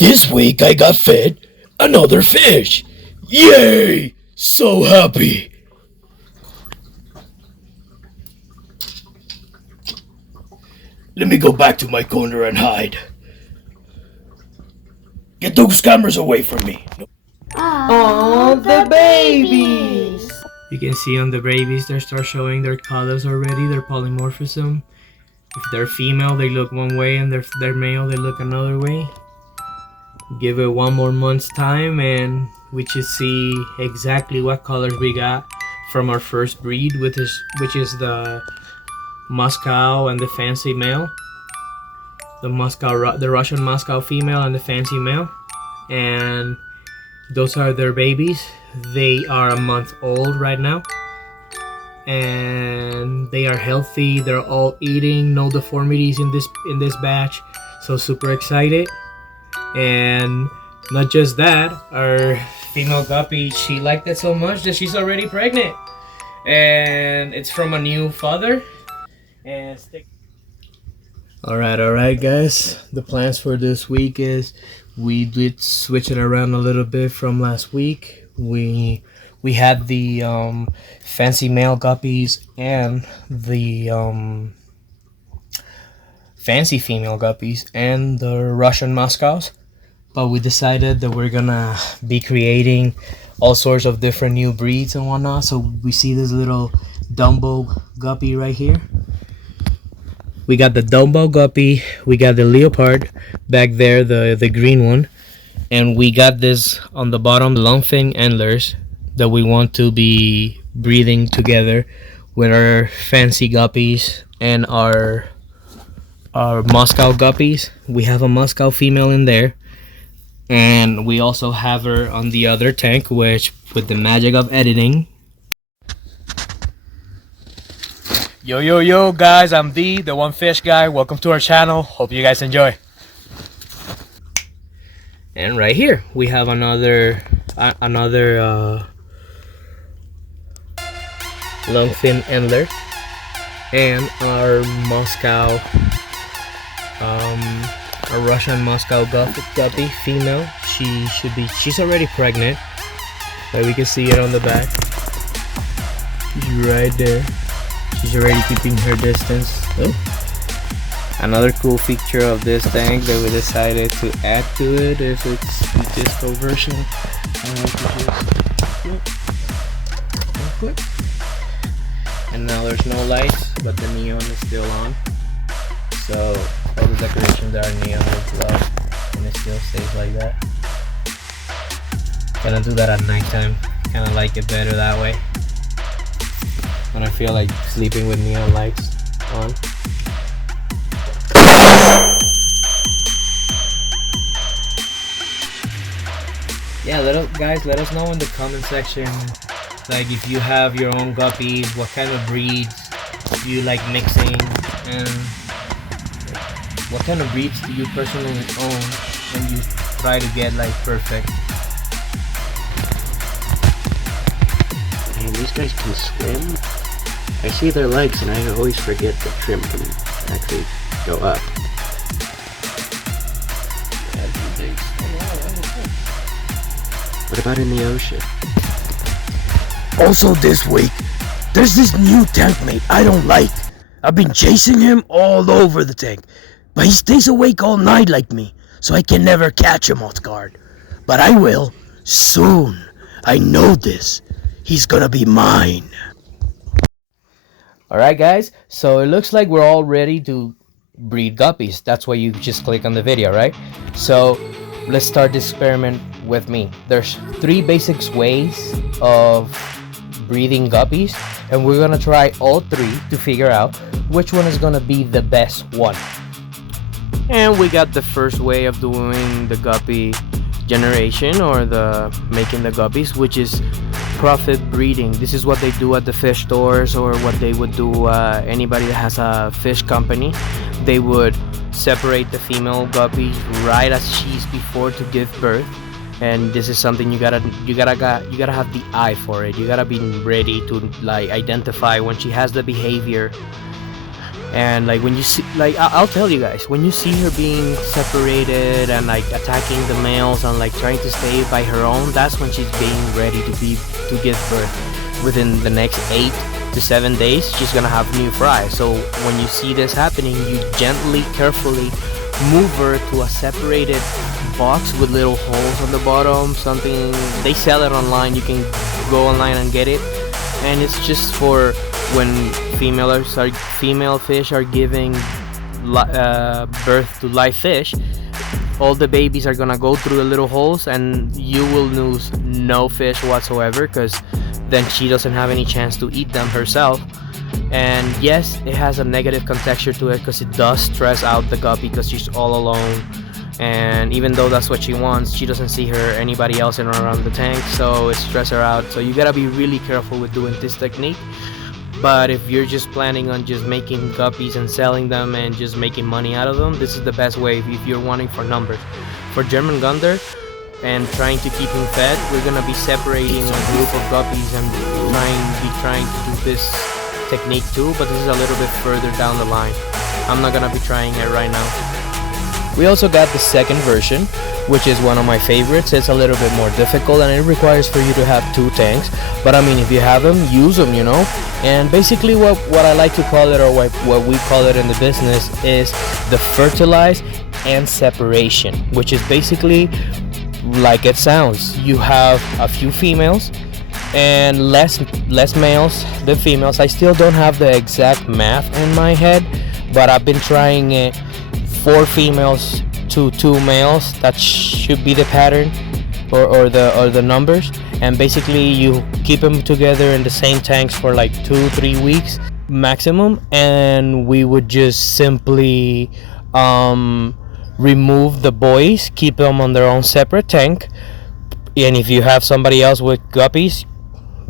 This week I got fed another fish. Yay! So happy. Let me go back to my corner and hide. Get those cameras away from me. Oh, the babies! You can see on the babies they start showing their colors already, their polymorphism. If they're female, they look one way, and they're male, they look another way. Give it one more month's time and we should see exactly what colors we got from our first breed, which is the Moscow and the fancy male. The Russian Moscow female and the fancy male. And those are their babies. They are a month old right now. And they are healthy. They're all eating, no deformities in this batch. So super excited. And not just that, our female guppy, she liked it so much that she's already pregnant. And it's from a new father. And Alright guys, the plans for this week is we did switch it around a little bit from last week. We had the fancy male guppies and the fancy female guppies and the Russian Moscows, but we decided that we're gonna be creating all sorts of different new breeds and whatnot. So we see this little Dumbo guppy right here. We got the Dumbo guppy, we got the leopard back there, the green one, and we got this on the bottom, lungfin antlers that we want to be breeding together with our fancy guppies and our Moscow guppies. We have a Moscow female in there, and we also have her on the other tank, which with the magic of editing. Yo guys, I'm the one fish guy. Welcome to our channel. Hope you guys enjoy. And right here we have another lungfin antler and our Moscow a Russian Moscow guppy female. She's already pregnant, but we can see it on the back. She's right there. She's already keeping her distance. Oh. Another cool feature of this tank that we decided to add to it is its disco version. And now there's no lights, but the neon is still on. So all the decorations are neon as well, and it still stays like that. Gonna do that at nighttime. Kinda like it better that way. When I feel like sleeping with neon lights on. Yeah, guys, let us know in the comment section, like if you have your own guppies, what kind of breeds you like mixing, and what kind of breeds do you personally own and you try to get like perfect. Man, these guys can swim. I see their legs and I always forget the trim can actually go up. What about in the ocean? Also this week, there's this new tank mate I don't like. I've been chasing him all over the tank, but he stays awake all night like me, so I can never catch him off guard. But I will, soon. I know this. He's gonna be mine. Alright guys, so it looks like we're all ready to breed guppies. That's why you just click on the video, right? So let's start this experiment with me. There's 3 basic ways of breeding guppies, and we're gonna try all 3 to figure out which one is gonna be the best one. And we got the first way of doing the guppy generation, or the making the guppies, which is profit breeding. This is what they do at the fish stores, or what they would do anybody that has a fish company. They would separate the female guppies right as she's before to give birth, and this is something you gotta have the eye for it. You gotta be ready to like identify when she has the behavior And like when you see, like I'll tell you guys, when you see her being separated and like attacking the males and like trying to stay by her own, that's when she's being ready to give birth. Within the next 8 to 7 days, she's gonna have new fry. So when you see this happening, you gently, carefully move her to a separated box with little holes on the bottom. Something they sell it online. You can go online and get it, and it's just for when female fish are giving birth to live fish. All the babies are gonna go through the little holes, and you will lose no fish whatsoever, because then she doesn't have any chance to eat them herself. And yes, it has a negative contexture to it, because it does stress out the guppy, because she's all alone. And even though that's what she wants, she doesn't see anybody else in or around the tank, so it stresses her out. So you gotta be really careful with doing this technique. But if you're just planning on just making guppies and selling them and just making money out of them, this is the best way if you're wanting for numbers. For German Gander and trying to keep him fed, we're gonna be separating a group of guppies and trying to do this technique too, but this is a little bit further down the line. I'm not gonna be trying it right now. We also got the second version, which is one of my favorites. It's a little bit more difficult and it requires for you to have 2 tanks, but I mean, if you have them, use them, you know. And basically what I like to call it, or what we call it in the business, is the fertilize and separation, which is basically like it sounds. You have a few females and less males than females. I still don't have the exact math in my head, but I've been trying it. 4 females to 2 males. That should be the pattern, or the numbers. And basically you keep them together in the same tanks for like 2-3 weeks maximum, and we would just simply remove the boys, keep them on their own separate tank. And if you have somebody else with guppies,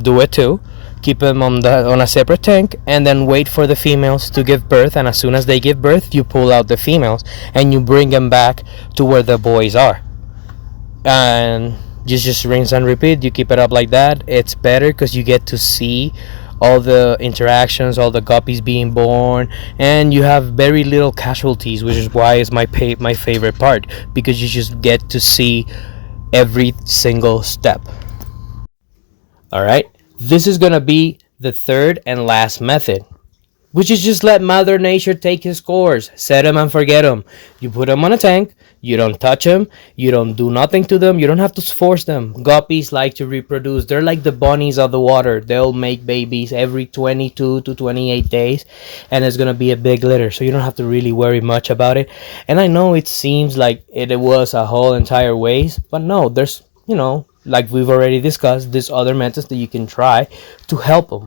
do it too. Keep them on a separate tank, and then wait for the females to give birth. And as soon as they give birth, you pull out the females and you bring them back to where the boys are. And just rinse and repeat. You keep it up like that. It's better because you get to see all the interactions, all the guppies being born, and you have very little casualties, which is why it's my favorite part, because you just get to see every single step. All right. This is gonna be the third and last method, which is just let Mother Nature take his course. Set them and forget them. You put them on a tank. You don't touch them. You don't do nothing to them. You don't have to force them. Guppies like to reproduce. They're like the bunnies of the water. They'll make babies every 22 to 28 days, and it's gonna be a big litter. So you don't have to really worry much about it. And I know it seems like it was a whole entire waste, but no, there's, like we've already discussed, there's other methods that you can try to help them.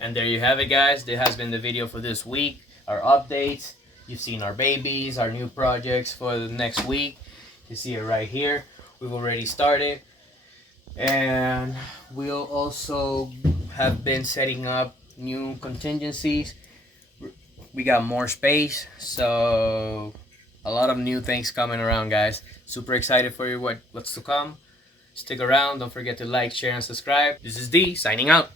And there you have it, guys. This has been the video for this week. Our updates. You've seen our babies, our new projects for the next week. You see it right here. We've already started. And we'll also have been setting up new contingencies. We got more space. So a lot of new things coming around, guys. Super excited for what's to come. Stick around. Don't forget to like, share, and subscribe. This is D signing out.